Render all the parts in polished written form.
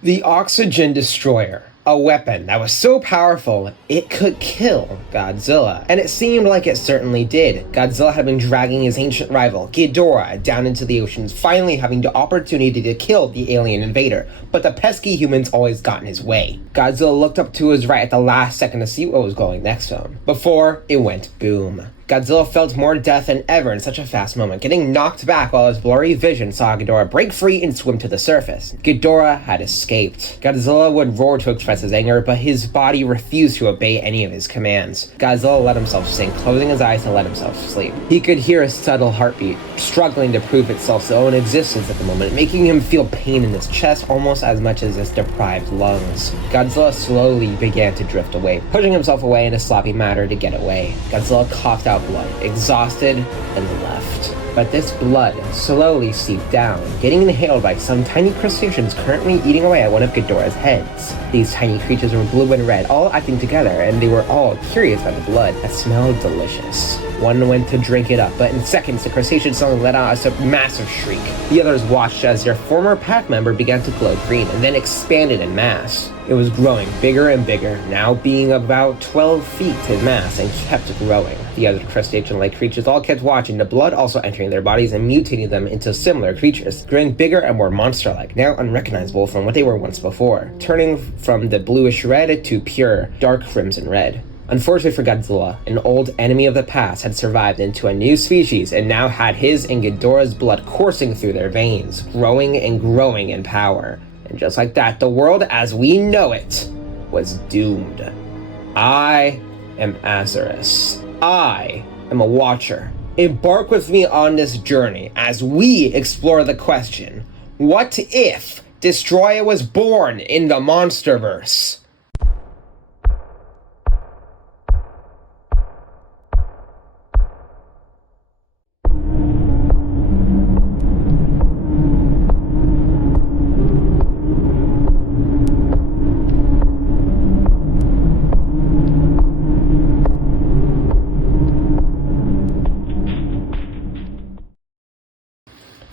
The Oxygen Destroyer, a weapon that was so powerful it could kill Godzilla. And it seemed like it certainly did. Godzilla had been dragging his ancient rival, Ghidorah, down into the oceans, finally having the opportunity to kill the alien invader, but the pesky humans always got in his way. Godzilla looked up to his right at the last second to see what was going next to him, before it went boom. Godzilla felt more death than ever in such a fast moment, getting knocked back while his blurry vision saw Ghidorah break free and swim to the surface. Ghidorah had escaped. Godzilla would roar to express his anger, but his body refused to obey any of his commands. Godzilla let himself sink, closing his eyes to let himself sleep. He could hear a subtle heartbeat, struggling to prove itself's own existence at the moment, making him feel pain in his chest almost as much as his deprived lungs. Godzilla slowly began to drift away, pushing himself away in a sloppy manner to get away. Godzilla coughed out blood, exhausted, and left. But this blood slowly seeped down, getting inhaled by some tiny crustaceans currently eating away at one of Ghidorah's heads. These tiny creatures were blue and red, all acting together, and they were all curious by the blood that smelled delicious. One went to drink it up, but in seconds the crustacean suddenly let out a massive shriek. The others watched as their former pack member began to glow green and then expanded in mass. It was growing bigger and bigger, now being about 12 feet in mass, and kept growing. The other crustacean-like creatures all kept watching, the blood also entering their bodies and mutating them into similar creatures, growing bigger and more monster-like, now unrecognizable from what they were once before, turning from the bluish red to pure, dark crimson red. Unfortunately for Godzilla, an old enemy of the past had survived into a new species and now had his and Ghidorah's blood coursing through their veins, growing and growing in power. And just like that, the world as we know it was doomed. I am Azarus. I am a watcher. Embark with me on this journey as we explore the question, what if Destoroyah was born in the Monsterverse?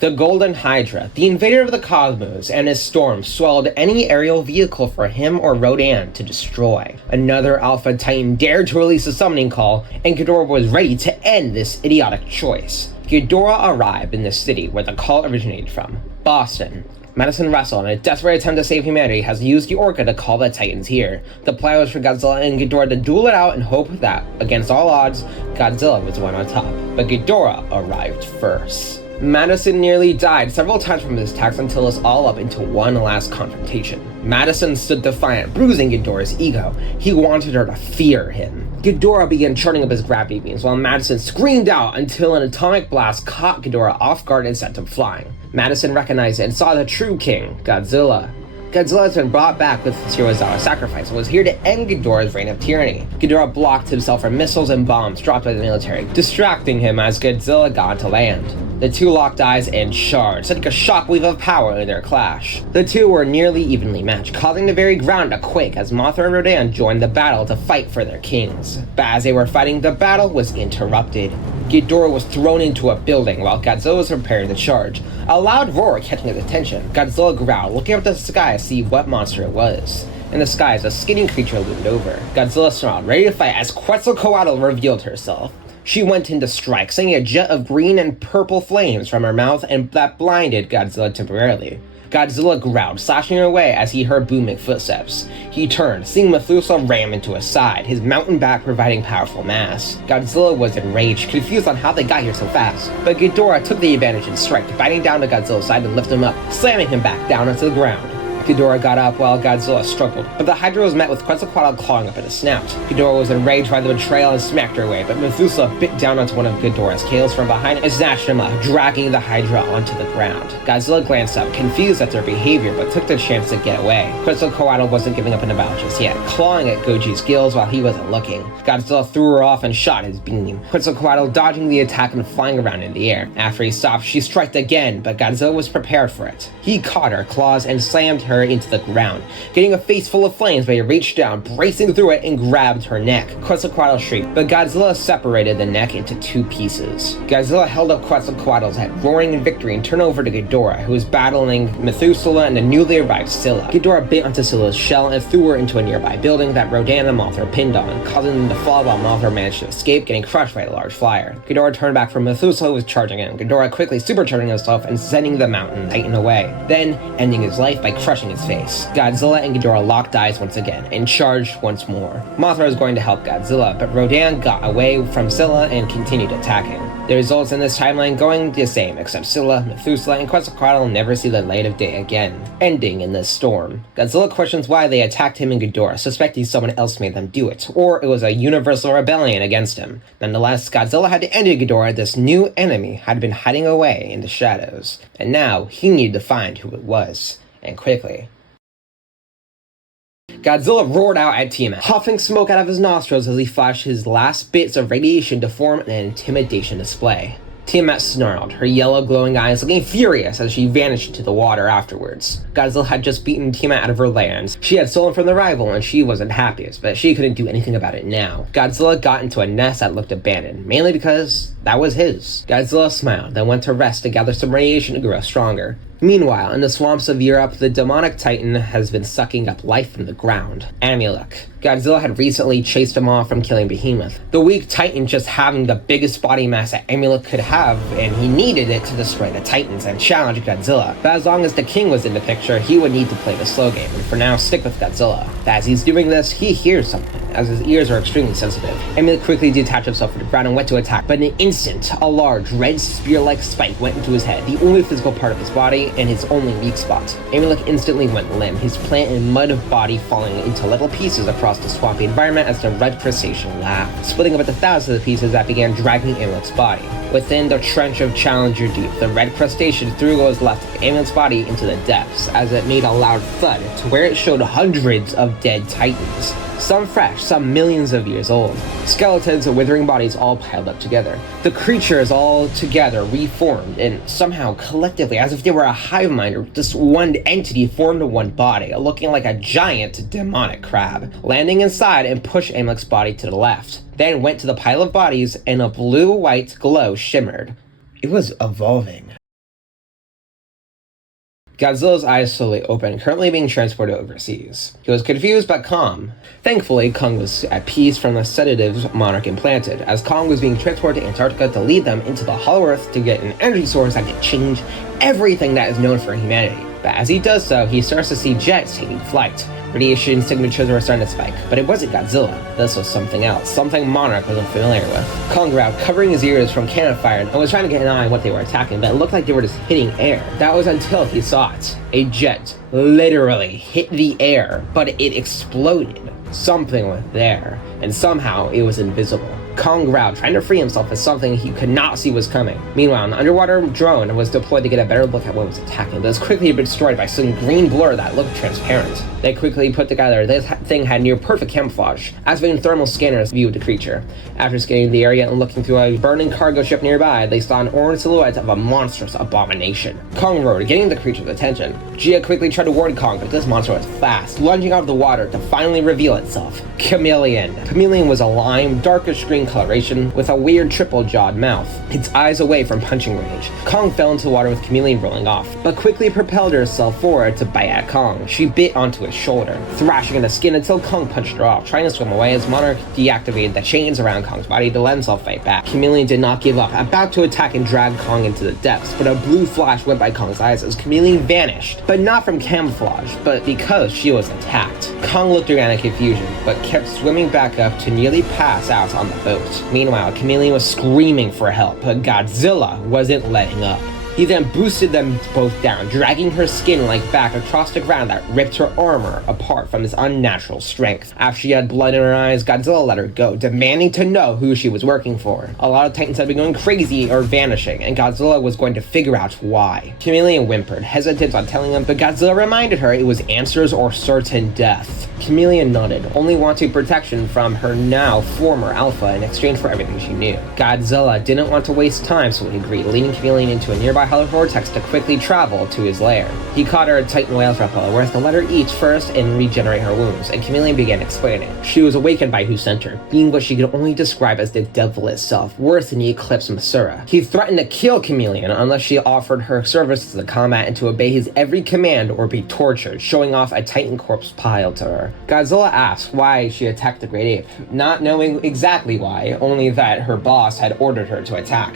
The Golden Hydra, the invader of the cosmos, and his storm swallowed any aerial vehicle for him or Rodan to destroy. Another Alpha Titan dared to release a summoning call, and Ghidorah was ready to end this idiotic choice. Ghidorah arrived in the city where the call originated from, Boston. Madison Russell, in a desperate attempt to save humanity, has used the Orca to call the Titans here. The plan was for Godzilla and Ghidorah to duel it out and hope that, against all odds, Godzilla was the one on top. But Ghidorah arrived first. Madison nearly died several times from his attacks until it was all up into one last confrontation. Madison stood defiant, bruising Ghidorah's ego. He wanted her to fear him. Ghidorah began charging up his gravity beams while Madison screamed out until an atomic blast caught Ghidorah off guard and sent him flying. Madison recognized it and saw the true king, Godzilla. Godzilla has been brought back with Shirozawa's sacrifice and was here to end Ghidorah's reign of tyranny. Ghidorah blocked himself from missiles and bombs dropped by the military, distracting him as Godzilla got to land. The two locked eyes and charged, sending a shockwave of power in their clash. The two were nearly evenly matched, causing the very ground to quake as Mothra and Rodan joined the battle to fight for their kings. But as they were fighting, the battle was interrupted. Ghidorah was thrown into a building while Godzilla was preparing to charge. A loud roar catching his attention. Godzilla growled, looking up at the sky to see what monster it was. In the skies, a skinny creature loomed over. Godzilla snarled, ready to fight as Quetzalcoatl revealed herself. She went in to strike, sending a jet of green and purple flames from her mouth and that blinded Godzilla temporarily. Godzilla growled, slashing away as he heard booming footsteps. He turned, seeing Methuselah ram into his side, his mountain back providing powerful mass. Godzilla was enraged, confused on how they got here so fast. But Ghidorah took the advantage and struck, biting down to Godzilla's side and lifted him up, slamming him back down onto the ground. Ghidorah got up while Godzilla struggled, but the Hydra was met with Quetzalcoatl clawing up at his snout. Ghidorah was enraged by the betrayal and smacked her away, but Methuselah bit down onto one of Ghidorah's tails from behind and snatched him up, dragging the Hydra onto the ground. Godzilla glanced up, confused at their behavior, but took the chance to get away. Quetzalcoatl wasn't giving up in the battle just yet, clawing at Goji's gills while he wasn't looking. Godzilla threw her off and shot his beam, Quetzalcoatl dodging the attack and flying around in the air. After he stopped, she struck again, but Godzilla was prepared for it. He caught her claws and slammed her her into the ground, getting a face full of flames, but he reached down, bracing through it, and grabbed her neck. Quetzalcoatl shrieked, but Godzilla separated the neck into 2 pieces. Godzilla held up Quetzalcoatl's head, roaring in victory, and turned over to Ghidorah, who was battling Methuselah and the newly arrived Scylla. Ghidorah bit onto Scylla's shell and threw her into a nearby building that Rodan and Mothra pinned on, causing them to fall while Mothra managed to escape, getting crushed by a large flyer. Ghidorah turned back from Methuselah, who was charging him. Ghidorah quickly supercharging himself and sending the mountain titan away, then ending his life by crushing his face. Godzilla and Ghidorah locked eyes once again and charged once more. Mothra was going to help Godzilla, but Rodan got away from Scylla and continued attacking. The results in this timeline going the same, except Scylla, Methuselah, and Quetzalcoatl never see the light of day again, ending in this storm. Godzilla questions why they attacked him and Ghidorah, suspecting someone else made them do it, or it was a universal rebellion against him. Nonetheless, Godzilla had to end Ghidorah. This new enemy had been hiding away in the shadows, and now he needed to find who it was, and quickly. Godzilla roared out at Tiamat, huffing smoke out of his nostrils as he flashed his last bits of radiation to form an intimidation display. Tiamat snarled, her yellow glowing eyes looking furious as she vanished into the water afterwards. Godzilla had just beaten Tiamat out of her lands. She had stolen from the rival and she wasn't happiest, but she couldn't do anything about it now. Godzilla got into a nest that looked abandoned, mainly because that was his. Godzilla smiled, then went to rest to gather some radiation to grow stronger. Meanwhile, in the swamps of Europe, the demonic titan has been sucking up life from the ground. Amulek. Godzilla had recently chased him off from killing Behemoth. The weak titan just having the biggest body mass that Amulek could have, and he needed it to destroy the titans and challenge Godzilla. But as long as the king was in the picture, he would need to play the slow game, and for now stick with Godzilla. But as he's doing this, he hears something, as his ears are extremely sensitive. Amulek quickly detached himself from the ground and went to attack, but in an instant, a large, red spear-like spike went into his head, the only physical part of his body, and his only weak spot. Amulek instantly went limp, his plant and mud body falling into little pieces across the swampy environment as the red crustacean laughed, splitting up into thousands of pieces that began dragging Amulek's body. Within the trench of Challenger Deep, the red crustacean threw what was left of Amulek's body into the depths as it made a loud thud to where it showed hundreds of dead titans. Some fresh, some millions of years old. Skeletons and withering bodies all piled up together. The creatures all together reformed, and somehow collectively, as if they were a hive mind or just one entity formed in one body, looking like a giant demonic crab, landing inside and pushed Amulek's body to the left. Then went to the pile of bodies, and a blue-white glow shimmered. It was evolving. Godzilla's eyes slowly opened, currently being transported overseas. He was confused but calm. Thankfully, Kong was at peace from the sedatives Monarch implanted, as Kong was being transported to Antarctica to lead them into the Hollow Earth to get an energy source that could change everything that is known for humanity. But as he does so, he starts to see jets taking flight. Radiation signatures were starting to spike, but it wasn't Godzilla. This was something else, something Monarch wasn't familiar with. Kong growled, covering his ears from cannon fire, and was trying to get an eye on what they were attacking, but it looked like they were just hitting air. That was until he saw it. A jet literally hit the air, but it exploded. Something was there, and somehow it was invisible. Kong growled, trying to free himself as something he could not see was coming. Meanwhile, an underwater drone was deployed to get a better look at what was attacking, but was quickly destroyed by some green blur that looked transparent. They quickly put together this thing had near perfect camouflage. Activating thermal scanners viewed the creature. After scanning the area and looking through a burning cargo ship nearby, they saw an orange silhouette of a monstrous abomination. Kong roared, getting the creature's attention. Gia quickly tried to warn Kong, but this monster was fast, lunging out of the water to finally reveal itself. Chameleon. Chameleon was a lime, darkish green coloration with a weird triple-jawed mouth, its eyes away from punching range. Kong fell into the water with Chameleon rolling off, but quickly propelled herself forward to bite at Kong. She bit onto his shoulder, thrashing at the skin until Kong punched her off, trying to swim away as Monarch deactivated the chains around Kong's body to let himself fight back. Chameleon did not give up, about to attack and drag Kong into the depths, but a blue flash went by Kong's eyes as Chameleon vanished, but not from camouflage, but because she was attacked. Kong looked around in confusion, but kept swimming back up to nearly pass out on the boat. Meanwhile, Chameleon was screaming for help, but Godzilla wasn't letting up. He then boosted them both down, dragging her skin-like back across the ground that ripped her armor apart from his unnatural strength. After she had blood in her eyes, Godzilla let her go, demanding to know who she was working for. A lot of Titans had been going crazy or vanishing, and Godzilla was going to figure out why. Chameleon whimpered, hesitant on telling him, but Godzilla reminded her it was answers or certain death. Chameleon nodded, only wanting protection from her now former alpha in exchange for everything she knew. Godzilla didn't want to waste time, so he agreed, leading Chameleon into a nearby a hollow vortex to quickly travel to his lair. He caught her a Titan whale reptile, whereas to let her eat first and regenerate her wounds, and Chameleon began explaining. She was awakened by who sent her, being what she could only describe as the devil itself, worse than the Eclipse Masura. He threatened to kill Chameleon unless she offered her services to the combat and to obey his every command or be tortured, showing off a Titan corpse pile to her. Godzilla asked why she attacked the Great Ape, not knowing exactly why, only that her boss had ordered her to attack.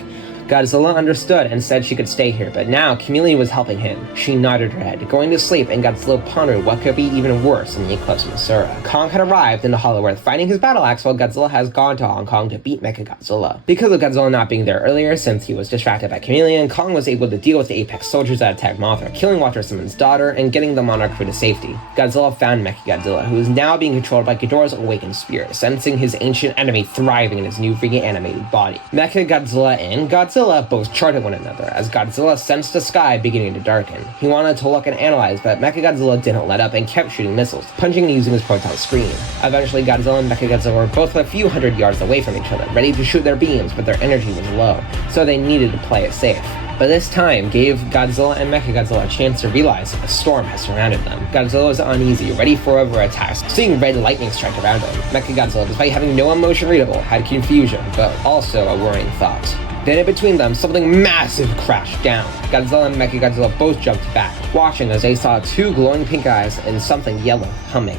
Godzilla understood and said she could stay here, but now Chameleon was helping him. She nodded her head, going to sleep, and Godzilla pondered what could be even worse than the Eclipse Masura. Kong had arrived in the Hollow Earth, fighting his battle axe, while Godzilla has gone to Hong Kong to beat Mechagodzilla. Because of Godzilla not being there earlier, since he was distracted by Chameleon, Kong was able to deal with the Apex soldiers that attacked Mothra, killing Water Summon's daughter and getting the Monarch crew to safety. Godzilla found Mechagodzilla, who is now being controlled by Ghidorah's awakened spirit, sensing his ancient enemy thriving in his new reanimated body. Mechagodzilla and Godzilla both charted one another, as Godzilla sensed the sky beginning to darken. He wanted to look and analyze, but Mechagodzilla didn't let up and kept shooting missiles, punching and using his proton screen. Eventually, Godzilla and Mechagodzilla were both a few hundred yards away from each other, ready to shoot their beams, but their energy was low, so they needed to play it safe. But this time gave Godzilla and Mechagodzilla a chance to realize that a storm had surrounded them. Godzilla was uneasy, ready for over-attacks, seeing red lightning strike around him. Mechagodzilla, despite having no emotion readable, had confusion, but also a worrying thought. Then in between them, something massive crashed down. Godzilla and Mechagodzilla both jumped back, watching as they saw two glowing pink eyes and something yellow humming.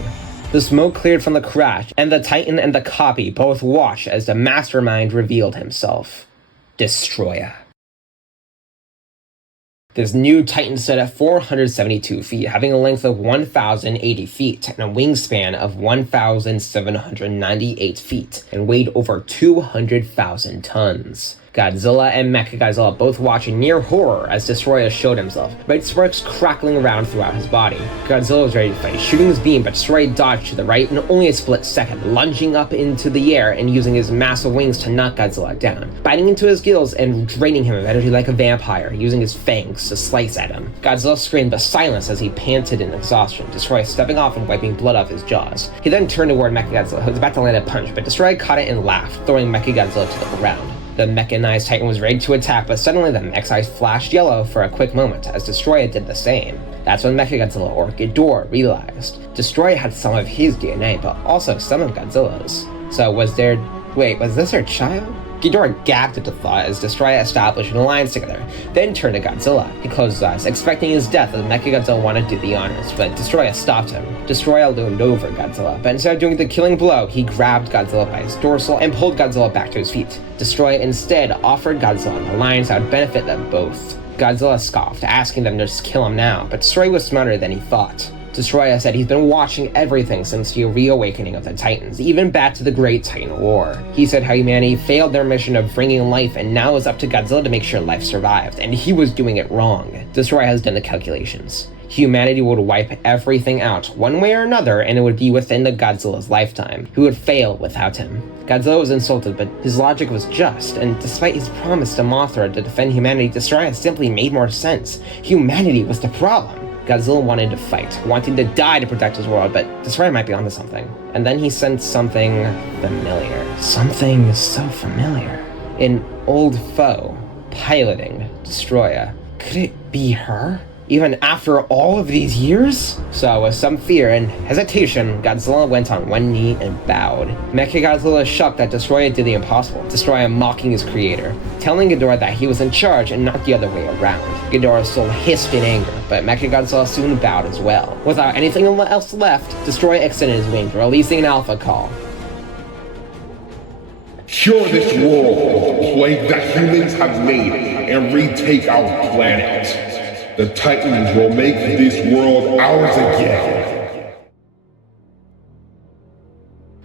The smoke cleared from the crash, and the Titan and the copy both watched as the mastermind revealed himself. Destoroyah. This new Titan stood at 472 feet, having a length of 1,080 feet and a wingspan of 1,798 feet, and weighed over 200,000 tons. Godzilla and Mechagodzilla both watching near horror as Destoroyah showed himself, red sparks crackling around throughout his body. Godzilla was ready to fight, shooting his beam, but Destoroyah dodged to the right in only a split second, lunging up into the air and using his massive wings to knock Godzilla down, biting into his gills and draining him of energy like a vampire, using his fangs to slice at him. Godzilla screamed but silenced as he panted in exhaustion, Destoroyah stepping off and wiping blood off his jaws. He then turned toward Mechagodzilla, who was about to land a punch, but Destoroyah caught it and laughed, throwing Mechagodzilla to the ground. The mechanized Titan was ready to attack, but suddenly the mech's eyes flashed yellow for a quick moment, as Destoroyah did the same. That's when Mechagodzilla, or Ghidorah, realized. Destoroyah had some of his DNA, but also some of Godzilla's. So was this her child? Ghidorah gagged at the thought as Destoroyah established an alliance together, then turned to Godzilla. He closed his eyes, expecting his death as Mechagodzilla wanted to do the honors, but Destoroyah stopped him. Destoroyah loomed over Godzilla, but instead of doing the killing blow, he grabbed Godzilla by his dorsal and pulled Godzilla back to his feet. Destoroyah instead offered Godzilla an alliance that would benefit them both. Godzilla scoffed, asking them to just kill him now, but Destoroyah was smarter than he thought. Destoroyah said he's been watching everything since the reawakening of the Titans, even back to the Great Titan War. He said how humanity failed their mission of bringing life, and now it's up to Godzilla to make sure life survived, and he was doing it wrong. Destoroyah has done the calculations. Humanity would wipe everything out, one way or another, and it would be within the Godzilla's lifetime, who would fail without him. Godzilla was insulted, but his logic was just, and despite his promise to Mothra to defend humanity, Destoroyah simply made more sense. Humanity was the problem. Godzilla wanted to fight, wanting to die to protect his world, but Destoroyah might be onto something. And then he sensed something familiar. Something so familiar. An old foe, piloting Destoroyah. Could it be her? Even after all of these years? So with some fear and hesitation, Godzilla went on one knee and bowed. Mechagodzilla shocked that Destoroyah did the impossible, Destoroyah mocking his creator, telling Ghidorah that he was in charge and not the other way around. Ghidorah's soul hissed in anger, but Mechagodzilla soon bowed as well. Without anything else left, Destoroyah extended his wings, releasing an alpha call. Cure this world of plague that humans have made and retake our planet. The Titans will make this world ours again.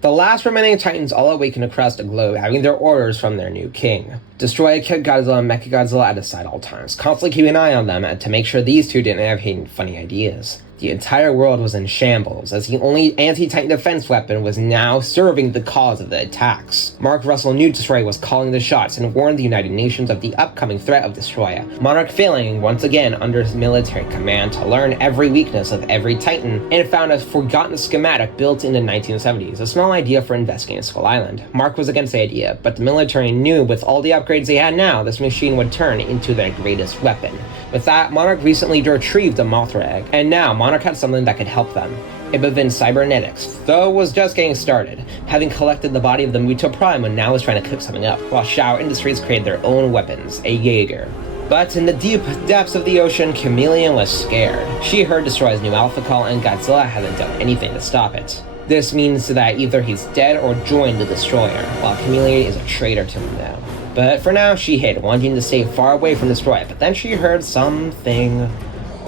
The last remaining Titans all awakened across the globe, having their orders from their new king. Destoroyah kept Godzilla and Mechagodzilla at his side all times, constantly keeping an eye on them to make sure these two didn't have hidden funny ideas. The entire world was in shambles, as the only anti-Titan defense weapon was now serving the cause of the attacks. Mark Russell knew Destoroyah was calling the shots and warned the United Nations of the upcoming threat of Destoroyah. Monarch failing once again under his military command to learn every weakness of every Titan, and found a forgotten schematic built in the 1970s, a small idea for investigating Skull Island. Mark was against the idea, but the military knew with all the upgrades they had now, this machine would turn into their greatest weapon. With that, Monarch recently retrieved a Mothra egg, and now Monarch had something that could help them. It within cybernetics, though was just getting started, having collected the body of the Muto Prime and now was trying to cook something up, while Shaw Industries created their own weapons, a Jaeger. But in the deep depths of the ocean, Chameleon was scared. She heard Destoroyah's new alpha call, and Godzilla hasn't done anything to stop it. This means that either he's dead or joined the Destroyer, while Chameleon is a traitor to him now. But for now, she hid, wanting to stay far away from Destoroyah, but then she heard some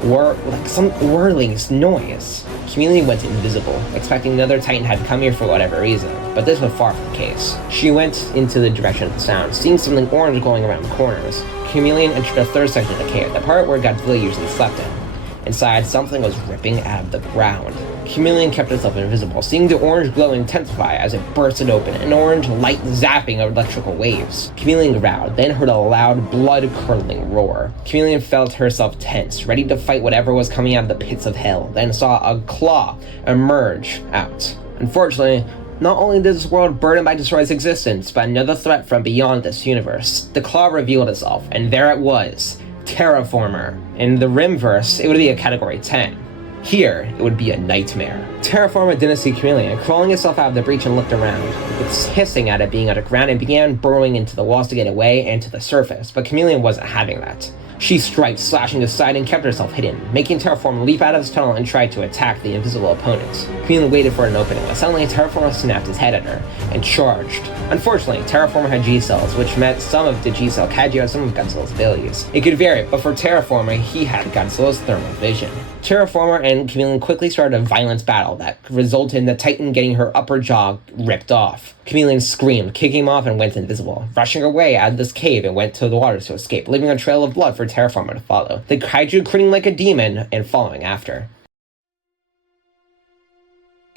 whirling noise. Chameleon went invisible, expecting another Titan had come here for whatever reason, but this was far from the case. She went into the direction of the sound, seeing something orange glowing around corners. Chameleon entered a third section of the cave, the part where Godzilla usually slept in. Inside, something was ripping out of the ground. Chameleon kept itself invisible, seeing the orange glow intensify as it bursted open, an orange light zapping of electrical waves. Chameleon growled, then heard a loud, blood-curdling roar. Chameleon felt herself tense, ready to fight whatever was coming out of the pits of hell, then saw a claw emerge out. Unfortunately, not only did this world burden by Destoroyah's existence, but another threat from beyond this universe. The claw revealed itself, and there it was. Terraformer. In the Rimverse, it would be a category 10. Here, it would be a nightmare. Terraformer didn't see Chameleon, crawling itself out of the breach and looked around. It was hissing at it being underground and began burrowing into the walls to get away and to the surface, but Chameleon wasn't having that. She striked, slashing aside, and kept herself hidden, making Terraformer leap out of his tunnel and try to attack the invisible opponent. Chameleon waited for an opening, but suddenly Terraformer snapped his head at her and charged. Unfortunately, Terraformer had G-cells, which meant some of the G-cell Kaiju had some of Godzilla's abilities. It could vary, but for Terraformer, he had Godzilla's thermal vision. Terraformer and Chameleon quickly started a violent battle that resulted in the Titan getting her upper jaw ripped off. Chameleon screamed, kicking him off, and went invisible, rushing away out of this cave and went to the waters to escape, leaving a trail of blood for Terraformer to follow, the Kaiju grinning like a demon and following after.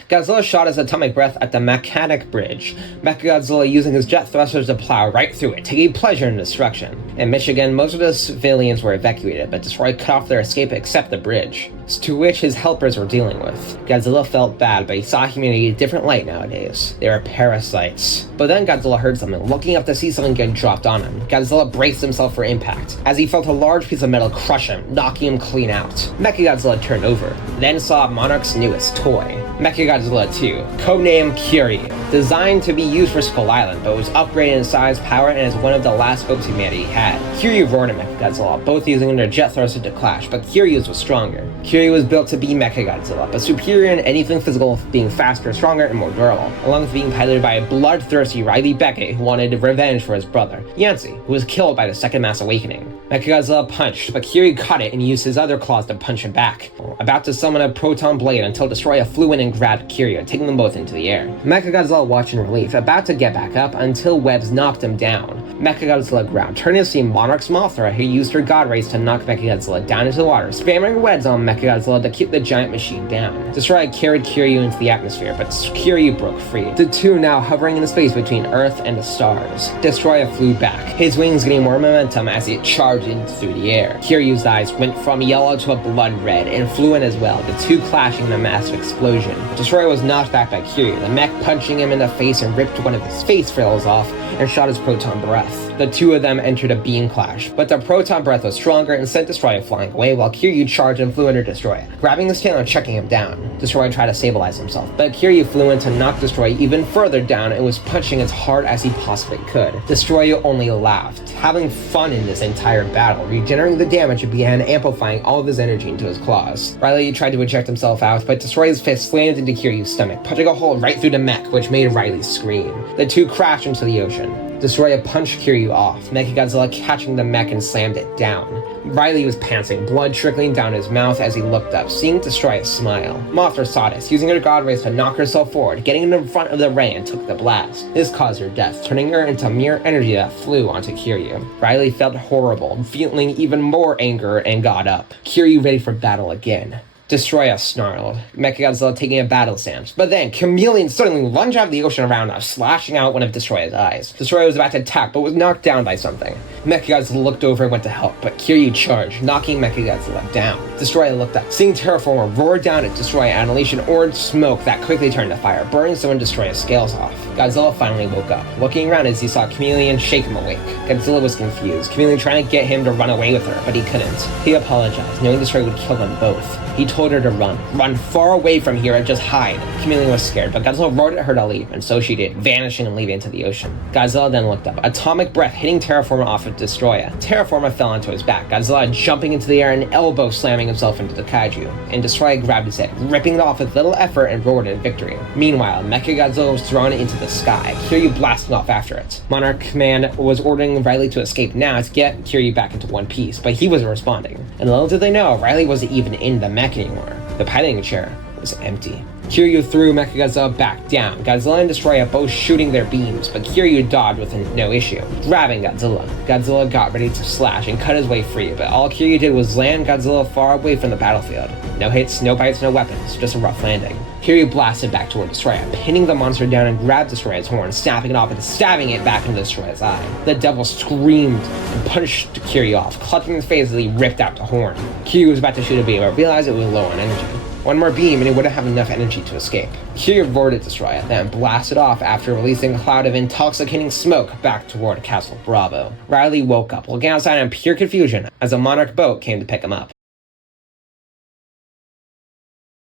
Godzilla shot his atomic breath at the mechanic bridge, Mechagodzilla using his jet thrusters to plow right through it, taking pleasure in destruction. In Michigan, most of the civilians were evacuated, but Destoroyah cut off their escape except the bridge, to which his helpers were dealing with. Godzilla felt bad, but he saw humanity in a different light nowadays. They were parasites. But then Godzilla heard something, looking up to see something get dropped on him. Godzilla braced himself for impact, as he felt a large piece of metal crush him, knocking him clean out. Mechagodzilla turned over, then saw Monarch's newest toy, Mechagodzilla 2, codename Kiryu, designed to be used for Skull Island, but was upgraded in size, power, and is one of the last hopes humanity had. Kiryu roared at Mechagodzilla, both using their jet thrusters to clash, but Kiryu's was stronger. Kiryu was built to be Mechagodzilla, but superior in anything physical, being faster, stronger, and more durable, along with being piloted by a bloodthirsty Riley Beckett who wanted revenge for his brother, Yancey, who was killed by the Second Mass Awakening. Mechagodzilla punched, but Kiryu caught it and used his other claws to punch him back, about to summon a proton blade until Destoroyah flew in and grabbed Kiryu, taking them both into the air. Mechagodzilla watched in relief, about to get back up until webs knocked him down. Mechagodzilla growled, turning to see Monarch's Mothra, who used her god rays to knock Mechagodzilla down into the water, spamming webs on Mechagodzilla to keep the giant machine down. Destoroyah carried Kiryu into the atmosphere, but Kiryu broke free, the two now hovering in the space between Earth and the stars. Destoroyah flew back, his wings getting more momentum as it charged in through the air. Kiryu's eyes went from yellow to a blood red and flew in as well, the two clashing in a massive explosion. Destoroyah was knocked back by Kiryu, the mech punching him in the face and ripped one of his face frills off and shot his proton breath. The two of them entered a beam clash, but the proton breath was stronger and sent Destoroyah flying away while Kiryu charged and flew under Destoroyah, grabbing his tail and chucking him down. Destoroyah tried to stabilize himself, but Kiryu flew in to knock Destoroyah even further down and was punching as hard as he possibly could. Destoroyah only laughed, having fun in this entire battle, regenerating the damage and began amplifying all of his energy into his claws. Riley tried to eject himself out, but Destoroyah's fist slammed into Kiryu's stomach, punching a hole right through the mech, which made Riley scream. The two crashed into the ocean. Destoroyah punched Kiryu off, Mechagodzilla catching the mech and slammed it down. Riley was panting, blood trickling down his mouth as he looked up, seeing Destoroyah smile. Mothra saw this, using her god rays to knock herself forward, getting in front of the ray and took the blast. This caused her death, turning her into mere energy that flew onto Kiryu. Riley felt horrible, feeling even more anger and got up. Kiryu ready for battle again. Destoroyah snarled, Mechagodzilla taking a battle stance. But then, Chameleon suddenly lunged out of the ocean around us, slashing out one of Destoroyah's eyes. Destoroyah was about to attack, but was knocked down by something. Mechagodzilla looked over and went to help, but Kiryu charged, knocking Mechagodzilla down. Destoroyah looked up, seeing Terraformer roar down at Destoroyah and unleash an orange smoke that quickly turned to fire, burning some of Destoroyah's scales off. Godzilla finally woke up, looking around as he saw Chameleon shake him awake. Godzilla was confused, Chameleon trying to get him to run away with her, but he couldn't. He apologized, knowing Destoroyah would kill them both. He told her to run far away from here and just hide. Chameleon was scared, but Godzilla roared at her to leave, and so she did, vanishing and leaving into the ocean. Godzilla then looked up, atomic breath hitting Terraformer off of Destoroyah. Terraformer fell onto his back, Godzilla jumping into the air and elbow slamming himself into the kaiju, and Destoroyah grabbed his head, ripping it off with little effort and roared in victory. Meanwhile, Mechagodzilla was thrown into the sky, Kiryu blasting off after it. Monarch Command was ordering Riley to escape now to get Kiryu back into one piece, but he wasn't responding. And little did they know, Riley wasn't even in the mech anymore. The piloting chair was empty. Kiryu threw Mechagodzilla back down, Godzilla and Destoroyah both shooting their beams, but Kiryu dodged with no issue, grabbing Godzilla. Godzilla got ready to slash and cut his way free, but all Kiryu did was land Godzilla far away from the battlefield. No hits, no bites, no weapons, just a rough landing. Kiryu blasted back toward Destoroyah, pinning the monster down and grabbed Destoroyah's horn, snapping it off and stabbing it back into Destoroyah's eye. The devil screamed and punched Kiryu off, clutching his face as he ripped out the horn. Kiryu was about to shoot a beam, but realized it was low on energy. One more beam and he wouldn't have enough energy to escape. Kiryu roared at Destoroyah, then blasted off after releasing a cloud of intoxicating smoke back toward Castle Bravo. Riley woke up, looking outside in pure confusion as a Monarch boat came to pick him up.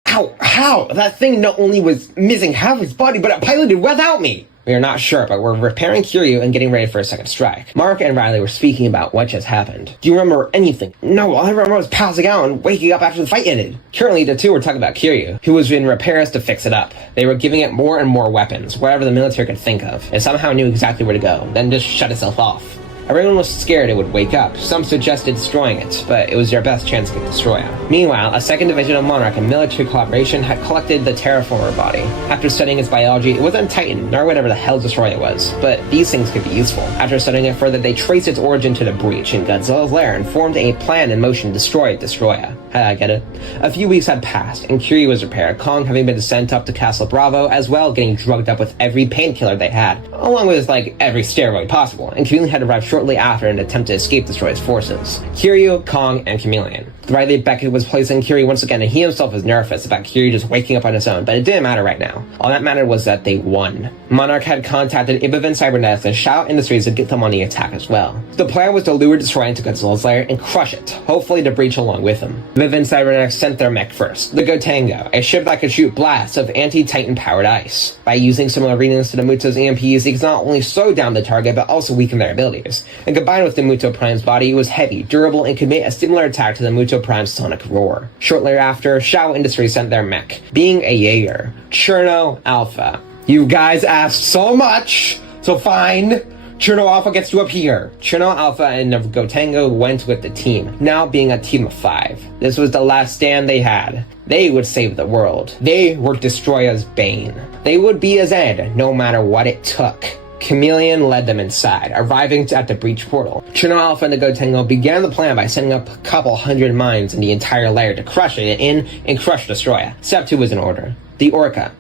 How? That thing not only was missing half his body, but it piloted without me! We are not sure, but we're repairing Kiryu and getting ready for a second strike. Mark and Riley were speaking about what just happened. Do you remember anything? No, all I remember was passing out and waking up after the fight ended. Currently, the two were talking about Kiryu, who was in repairs to fix it up. They were giving it more and more weapons, whatever the military could think of, and somehow knew exactly where to go, then just shut itself off. Everyone was scared it would wake up. Some suggested destroying it, but it was their best chance to destroy it. Meanwhile, a second division of Monarch and military collaboration had collected the Terraformer body. After studying its biology, it wasn't Titan, nor whatever the hell Destoroyah was, but these things could be useful. After studying it further, they traced its origin to the breach in Godzilla's lair and formed a plan in motion to destroy Destoroyah. I get it. A few weeks had passed, and Kiryu was repaired, Kong having been sent up to Castle Bravo, as well getting drugged up with every painkiller they had, along with, every steroid possible, and Chameleon had arrived shortly after in an attempt to escape Destoroyah's forces. Kiryu, Kong, and Chameleon. Riley Beckett was placing Kiryu once again, and he himself was nervous about Kiryu just waking up on his own, but it didn't matter right now. All that mattered was that they won. Monarch had contacted Ibavin Cybernetics and Shao Industries to get them on the attack as well. The plan was to lure Destoroyah into Godzilla's lair and crush it, hopefully to breach along with him. Ibavin Cybernetics sent their mech first, the Gotengo, a ship that could shoot blasts of anti-Titan powered ice. By using similar readings to the Muto's EMPs, they could not only slow down the target, but also weaken their abilities. And combined with the Muto Prime's body, it was heavy, durable, and could make a similar attack to the Muto Prime's sonic roar. Shortly after, Shao Industries sent their mech, being a Jaeger, Cherno Alpha. You guys asked so much, so fine. Cherno Alpha gets to appear. Cherno Alpha and Gotengo went with the team, now being a team of 5. This was the last stand they had. They would save the world. They were Destoroyah's bane. They would be his end, no matter what it took. Chameleon led them inside, arriving at the breach portal. Cherno Alpha and the Gotengo began the plan by setting up a couple hundred mines in the entire lair to crush it in and crush Destoroyah. Step 2 was in order. The Orca.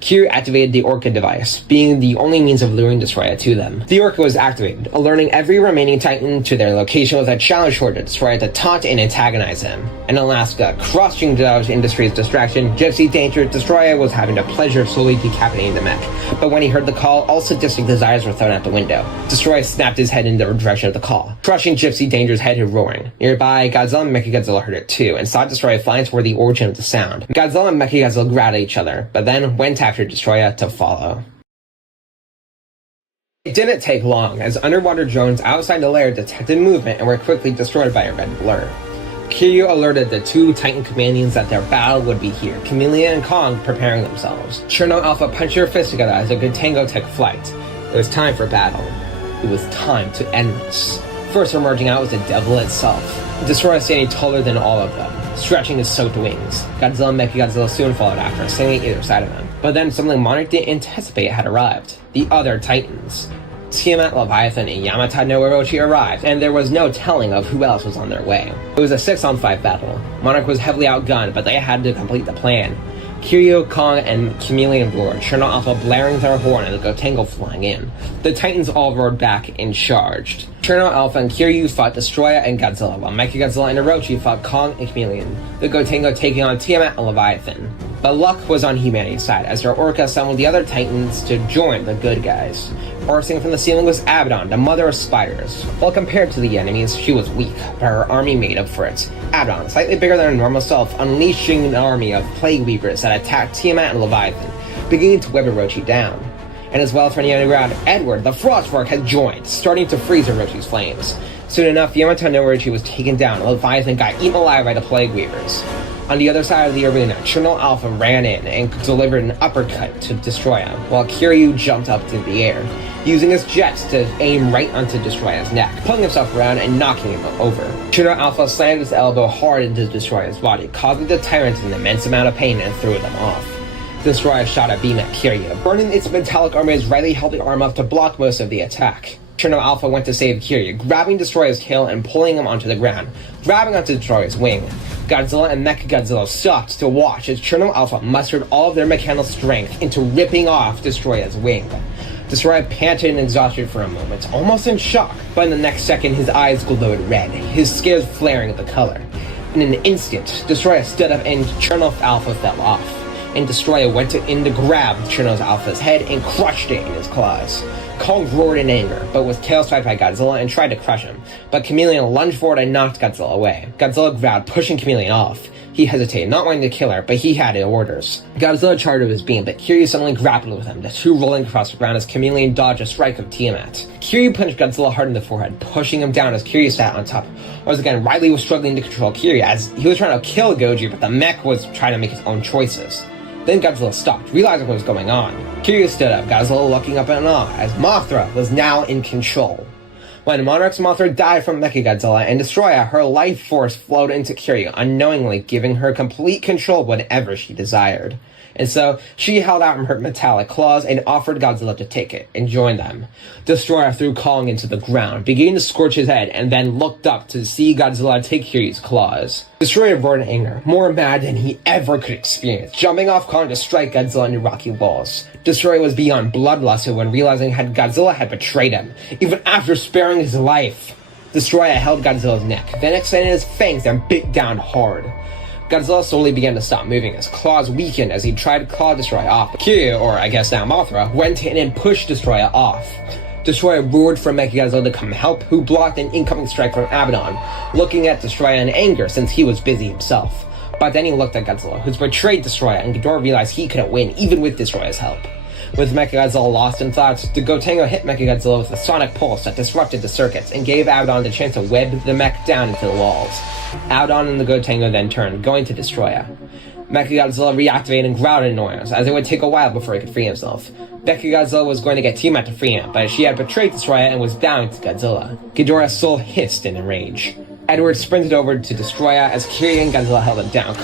Kiryu activated the Orca device, being the only means of luring Destoroyah to them. The Orca was activated, alerting every remaining Titan to their location with a challenge toward Destoroyah to taunt and antagonize him. In Alaska, crushing Dodge Industries' distraction, Gypsy Danger, Destoroyah was having the pleasure of slowly decapitating the mech. But when he heard the call, all sadistic desires were thrown out the window. Destoroyah snapped his head in the direction of the call, crushing Gypsy Danger's head and roaring. Nearby, Godzilla and Mechagodzilla heard it too, and saw Destoroyah flying toward the origin of the sound. Godzilla and Mechagodzilla grabbed at each other, but then went after Destoroyah to follow. It didn't take long, as underwater drones outside the lair detected movement and were quickly destroyed by a red blur. Kiryu alerted the 2 Titan companions that their battle would be here, Chameleon and Kong preparing themselves. Cherno Alpha punched their fists together as the Gotengo took flight. It was time for battle. It was time to end this. First emerging out was the devil itself, Destoroyah standing taller than all of them, stretching his soaked wings. Godzilla and Mechagodzilla soon followed after, standing either side of him. But then something Monarch didn't anticipate had arrived. The other Titans. Tiamat, Leviathan, and Yamato no Orochi arrived, and there was no telling of who else was on their way. It was a 6-on-5 battle. Monarch was heavily outgunned, but they had to complete the plan. Kiryu, Kong, and Chameleon roared, Cherno Alpha blaring their horn and the Gotengo flying in. The Titans all roared back and charged. Cherno Alpha and Kiryu fought Destoroyah and Godzilla, while Mechagodzilla and Orochi fought Kong and Chameleon, the Gotengo taking on Tiamat and Leviathan. But luck was on humanity's side, as their Orca summoned the other Titans to join the good guys. Bursting from the ceiling was Abaddon, the mother of spiders. While compared to the enemies, she was weak, but her army made up for it. Abaddon, slightly bigger than her normal self, unleashing an army of plague weavers that attacked Tiamat and Leviathan, beginning to web Orochi down. And as well for the underground, Edward, the Frostfork, had joined, starting to freeze Orochi's flames. Soon enough, Yamato no Orochi was taken down, and Leviathan got eaten alive by the plague weavers. On the other side of the arena, Cherno Alpha ran in and delivered an uppercut to Destoroyah, while Kiryu jumped up into the air, using his jets to aim right onto Destoroyah's neck, pulling himself around and knocking him over. Cherno Alpha slammed his elbow hard into Destoroyah's body, causing the tyrant an immense amount of pain and threw them off. Destoroyah shot a beam at Kiryu, burning its metallic armor as Riley held the arm up to block most of the attack. Cherno Alpha went to save Kiryu, grabbing Destoroyah's tail and pulling him onto the ground, grabbing onto Destoroyah's wing. Godzilla and Mechagodzilla stopped to watch as Cherno Alpha mustered all of their mechanical strength into ripping off Destoroyah's wing. Destoroyah panted and exhausted for a moment, almost in shock, but in the next second his eyes glowed red, his scales flaring at the color. In an instant, Destoroyah stood up and Cherno Alpha fell off, and Destoroyah went in to grab Cherno Alpha's head and crushed it in his claws. Kong roared in anger, but was tail-swiped by Godzilla and tried to crush him, but Chameleon lunged forward and knocked Godzilla away. Godzilla growled, pushing Chameleon off. He hesitated, not wanting to kill her, but he had orders. Godzilla charged with his beam, but Kiryu suddenly grappled with him, the two rolling across the ground as Chameleon dodged a strike of Tiamat. Kiryu punched Godzilla hard in the forehead, pushing him down as Kiryu sat on top. Once again, Riley was struggling to control Kiryu as he was trying to kill Goji, but the mech was trying to make his own choices. Then Godzilla stopped, realizing what was going on. Kiryu stood up, Godzilla looking up in awe, as Mothra was now in control. When Monarch's Mothra died from Mechagodzilla and Destoroyah, her life force flowed into Kiryu, unknowingly giving her complete control whenever she desired. And so, she held out her metallic claws and offered Godzilla to take it, and join them. Destoroyah threw Kong into the ground, beginning to scorch his head, and then looked up to see Godzilla take Kiryu's claws. Destoroyah roared in anger, more mad than he ever could experience, jumping off Kong to strike Godzilla into rocky walls. Destoroyah was beyond bloodlust when realizing Godzilla had betrayed him, even after sparing his life. Destoroyah held Godzilla's neck, then extended his fangs and bit down hard. Godzilla slowly began to stop moving, his claws weakened as he tried to claw Destoroyah off. Kiryu, or I guess now Mothra, went in and pushed Destoroyah off. Destoroyah roared for Mechagodzilla to come help, who blocked an incoming strike from Abaddon, looking at Destoroyah in anger since he was busy himself. But then he looked at Godzilla, who's betrayed Destoroyah, and Ghidorah realized he couldn't win even with Destoroyah's help. With Mechagodzilla lost in thoughts, the Gotengo hit Mechagodzilla with a sonic pulse that disrupted the circuits and gave Abaddon the chance to web the mech down into the walls. Abaddon and the Gotengo then turned, going to Destoroyah. Mechagodzilla reactivated and growled in annoyance, as it would take a while before he could free himself. Mechagodzilla was going to get Tiamat to free him, but she had betrayed Destoroyah and was bowing to Godzilla. Ghidorah's soul hissed in rage. Edward sprinted over to Destoroyah as Kiryu and Godzilla held him down,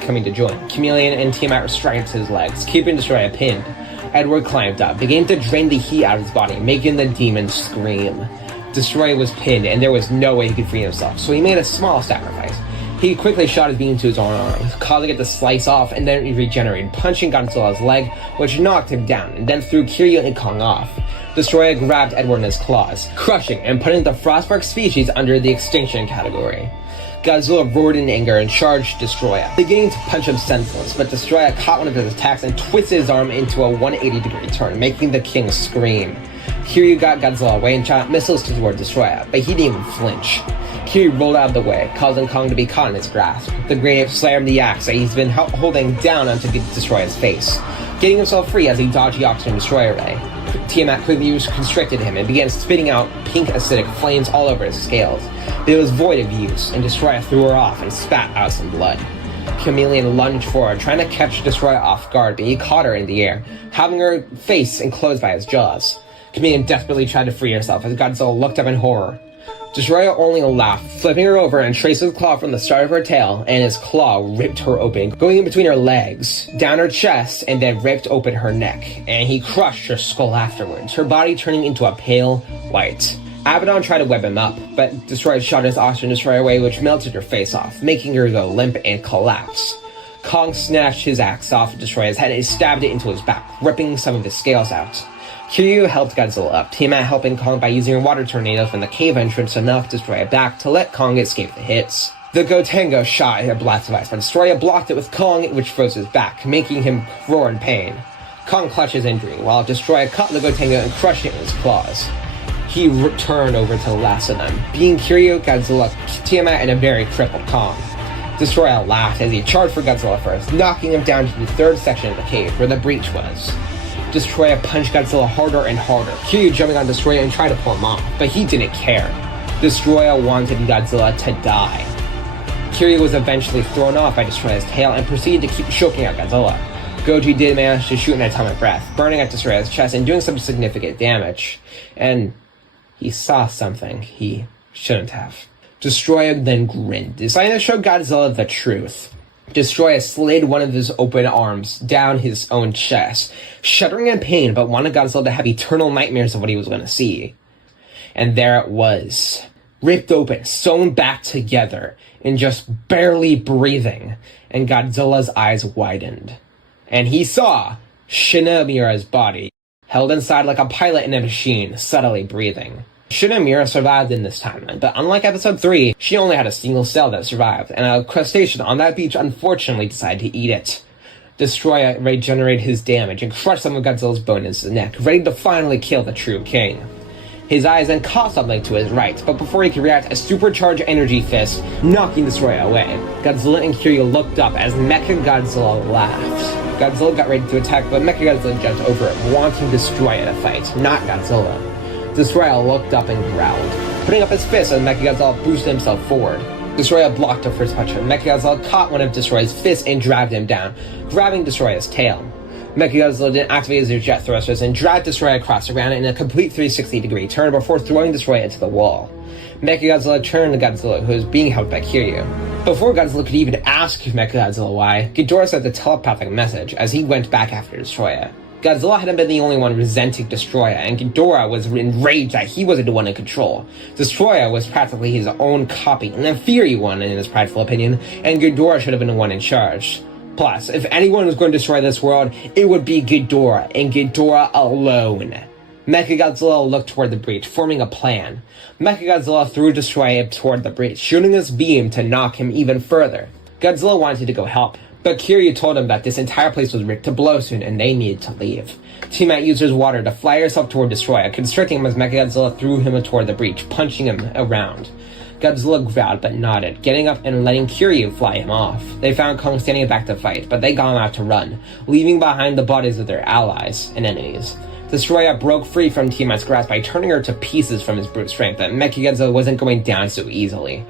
coming to join. Chameleon and Tiamat restrained his legs, keeping Destoroyah pinned. Edward climbed up, beginning to drain the heat out of his body, making the demon scream. Destoroyah was pinned, and there was no way he could free himself, so he made a small sacrifice. He quickly shot his beam to his own arm, causing it to slice off, and then he regenerated, punching Godzilla's leg, which knocked him down, and then threw Kiryu and Kong off. Destoroyah grabbed Edward in his claws, crushing and putting the Frostfork species under the extinction category. Godzilla roared in anger and charged Destoroyah, beginning to punch him senseless, but Destoroyah caught one of his attacks and twisted his arm into a 180-degree turn, making the king scream. Kiryu got Godzilla away and shot out missiles toward Destoroyah, but he didn't even flinch. Kiryu rolled out of the way, causing Kong to be caught in his grasp. The Great Ape slammed the axe that he's been holding down onto Destoroyah's face, getting himself free as he dodged the Oxygen Destroyer ray. Tiamat quickly constricted him and began spitting out pink acidic flames all over his scales. But it was void of use, and Destoroyah threw her off and spat out some blood. Chameleon lunged forward, trying to catch Destoroyah off guard, but he caught her in the air, having her face enclosed by his jaws. Chameleon desperately tried to free herself as Godzilla looked up in horror. Destoroyah only laughed, flipping her over and traced his claw from the start of her tail, and his claw ripped her open, going in between her legs, down her chest, and then ripped open her neck, and he crushed her skull afterwards, her body turning into a pale white. Abaddon tried to web him up, but Destoroyah shot his Oxygen Destroyer away, which melted her face off, making her go limp and collapse. Kong snatched his axe off of Destoroyah's head and stabbed it into his back, ripping some of his scales out. Kiryu helped Godzilla up, Tiamat helping Kong by using a water tornado from the cave entrance to knock Destoroyah back to let Kong escape the hits. The Gotengo shot a blast device, but Destoroyah blocked it with Kong, which froze his back, making him roar in pain. Kong clutched his injury, while Destoroyah caught the Gotengo and crushed it in his claws. He returned over to the last of them, being Kiryu, Godzilla, Tiamat, and a very crippled Kong. Destoroyah laughed as he charged for Godzilla first, knocking him down to the third section of the cave, where the breach was. Destoroyah punched Godzilla harder and harder, Kiryu jumping on Destoroyah and trying to pull him off, but he didn't care. Destoroyah wanted Godzilla to die. Kiryu was eventually thrown off by Destoroyah's tail and proceeded to keep choking out Godzilla. Goji did manage to shoot an atomic breath, burning at Destoroyah's chest and doing some significant damage. And he saw something he shouldn't have. Destoroyah then grinned, deciding to show Godzilla the truth. Destoroyah slid one of his open arms down his own chest, shuddering in pain, but wanted Godzilla to have eternal nightmares of what he was going to see. And there it was, ripped open, sewn back together, and just barely breathing, and Godzilla's eyes widened. And he saw Shinomura's body, held inside like a pilot in a machine, subtly breathing. Shinomura survived in this timeline, but unlike episode 3, she only had a single cell that survived, and a crustacean on that beach unfortunately decided to eat it. Destoroyah regenerated his damage and crushed some of Godzilla's bone in his neck, ready to finally kill the true king. His eyes then caught something to his right, but before he could react, a supercharged energy fist knocking Destoroyah away. Godzilla and Kiryu looked up as Mechagodzilla laughed. Godzilla got ready to attack, but Mechagodzilla jumped over him, wanting Destoroyah to fight, not Godzilla. Destoroyah looked up and growled, putting up his fist as Mechagodzilla boosted himself forward. Destoroyah blocked the first punch, and Mechagodzilla caught one of Destoroyah's fists and dragged him down, grabbing Destoroyah's tail. Mechagodzilla then activated his jet thrusters and dragged Destoroyah across the ground in a complete 360-degree turn before throwing Destoroyah into the wall. Mechagodzilla turned to Godzilla, who was being held by Kiryu. Before Godzilla could even ask Mechagodzilla why, Ghidorah sent a telepathic message as he went back after Destoroyah. Godzilla hadn't been the only one resenting Destoroyah, and Ghidorah was enraged that he wasn't the one in control. Destoroyah was practically his own copy, an inferior one in his prideful opinion, and Ghidorah should have been the one in charge. Plus, if anyone was going to destroy this world, it would be Ghidorah, and Ghidorah alone. Mechagodzilla looked toward the breach, forming a plan. Mechagodzilla threw Destoroyah toward the breach, shooting his beam to knock him even further. Godzilla wanted to go help, but Kiryu told him that this entire place was rigged to blow soon and they needed to leave. Tiamat used his water to fly herself toward Destoroyah, constricting him as Mechagodzilla threw him toward the breach, punching him around. Godzilla growled but nodded, getting up and letting Kiryu fly him off. They found Kong standing back to fight, but they got him out to run, leaving behind the bodies of their allies and enemies. Destoroyah broke free from Tiamat's grasp by turning her to pieces from his brute strength, but Mechagodzilla wasn't going down so easily.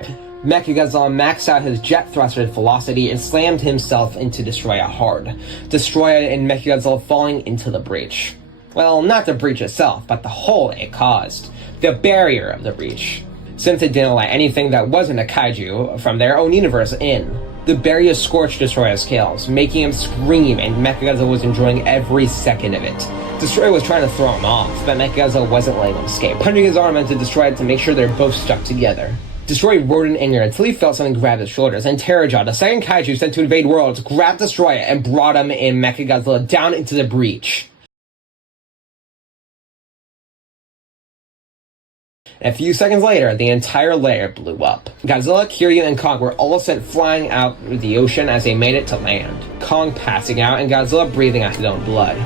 Mechagodzilla maxed out his jet thruster velocity and slammed himself into Destoroyah hard. Destoroyah and Mechagodzilla falling into the breach. Well, not the breach itself, but the hole it caused. The barrier of the breach. Since it didn't let anything that wasn't a kaiju from their own universe in. The barrier scorched Destoroyah's scales, making him scream, and Mechagodzilla was enjoying every second of it. Destoroyah was trying to throw him off, but Mechagodzilla wasn't letting him escape, punching his arm into Destoroyah to make sure they're both stuck together. Destoroyah roared in anger until he felt something grab his shoulders, and Terrorjaw, the second kaiju sent to invade worlds, grabbed Destoroyah and brought him and Mechagodzilla down into the breach. A few seconds later, the entire layer blew up. Godzilla, Kiryu, and Kong were all sent flying out of the ocean as they made it to land. Kong passing out and Godzilla breathing out his own blood.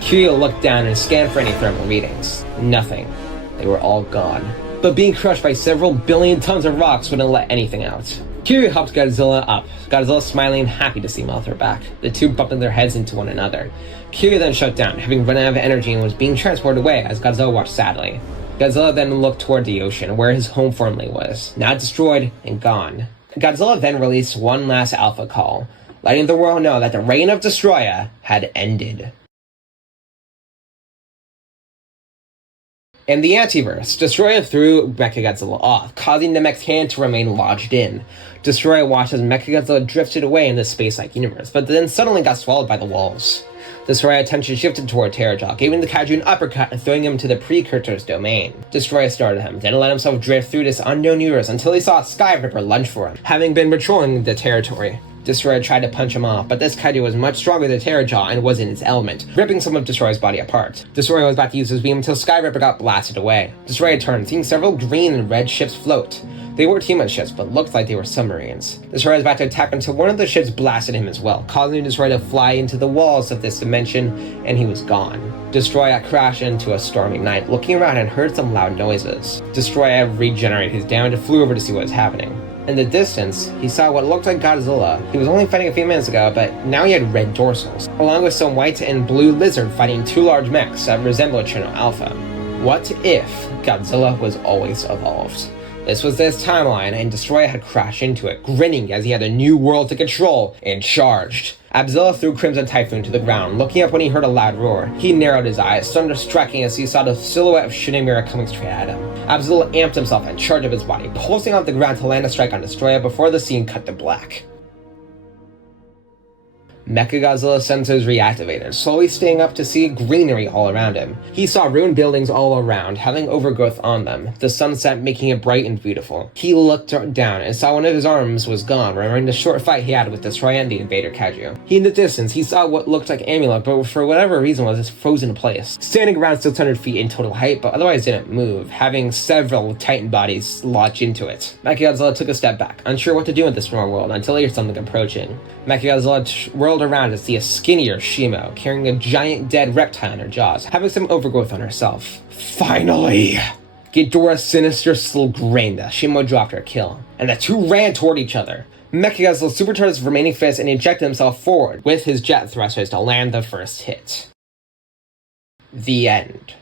Kiryu looked down and scanned for any thermal readings. Nothing. They were all gone. But being crushed by several billion tons of rocks wouldn't let anything out. Kiryu helped Godzilla up, Godzilla smiling and happy to see him off their back, the two bumping their heads into one another. Kiryu then shut down, having run out of energy and was being transported away as Godzilla watched sadly. Godzilla then looked toward the ocean, where his home formerly was, now destroyed and gone. Godzilla then released one last alpha call, letting the world know that the reign of Destoroyah had ended. In the Antiverse, Destoroyah threw Mechagodzilla off, causing the mech's hand to remain lodged in. Destoroyah watched as Mechagodzilla drifted away in the space-like universe, but then suddenly got swallowed by the walls. Destoroyah's attention shifted toward Terrorjaw, giving the kaiju an uppercut and throwing him to the Precursor's domain. Destoroyah started him, then let himself drift through this unknown universe until he saw a Skyripper lunge for him, having been patrolling the territory. Destoroyah tried to punch him off, but this kaiju was much stronger than Terrorjaw and was in its element, ripping some of Destoroyah's body apart. Destoroyah was about to use his beam until Skyripper got blasted away. Destoroyah turned, seeing several green and red ships float. They weren't human ships, but looked like they were submarines. Destoroyah was about to attack until one of the ships blasted him as well, causing Destoroyah to fly into the walls of this dimension, and he was gone. Destoroyah crashed into a stormy night, looking around and heard some loud noises. Destoroyah regenerated his damage and flew over to see what was happening. In the distance, he saw what looked like Godzilla. He was only fighting a few minutes ago, but now he had red dorsals, along with some white and blue lizard fighting two large mechs that resembled Chino Alpha. What if Godzilla was always evolved? This was this timeline, and Destoroyah had crashed into it, grinning as he had a new world to control, and charged. Abzilla threw Crimson Typhoon to the ground, looking up when he heard a loud roar. He narrowed his eyes, thunder striking as he saw the silhouette of Shinamira coming straight at him. Abzilla amped himself and charged up his body, pulsing off the ground to land a strike on Destoroyah before the scene cut to black. Mechagodzilla's sensors reactivated, slowly staying up to see greenery all around him. He saw ruined buildings all around, having overgrowth on them, the sunset making it bright and beautiful. He looked down and saw one of his arms was gone, remembering the short fight he had with Destoroyah and the invader kaiju. In the distance, he saw what looked like Amulet, but for whatever reason was just frozen in place, standing around 600 feet in total height, but otherwise didn't move, having several Titan bodies lodged into it. Mechagodzilla took a step back, unsure what to do in this small world, until he heard something approaching. Mechagodzilla whirled around to see a skinnier Shimo carrying a giant dead reptile in her jaws, having some overgrowth on herself. Finally! Ghidorah's sinister still grinned as Shimo dropped her kill, and the two ran toward each other. Mechagodzilla supercharged his remaining fist and ejected himself forward with his jet thrusters to land the first hit. The end.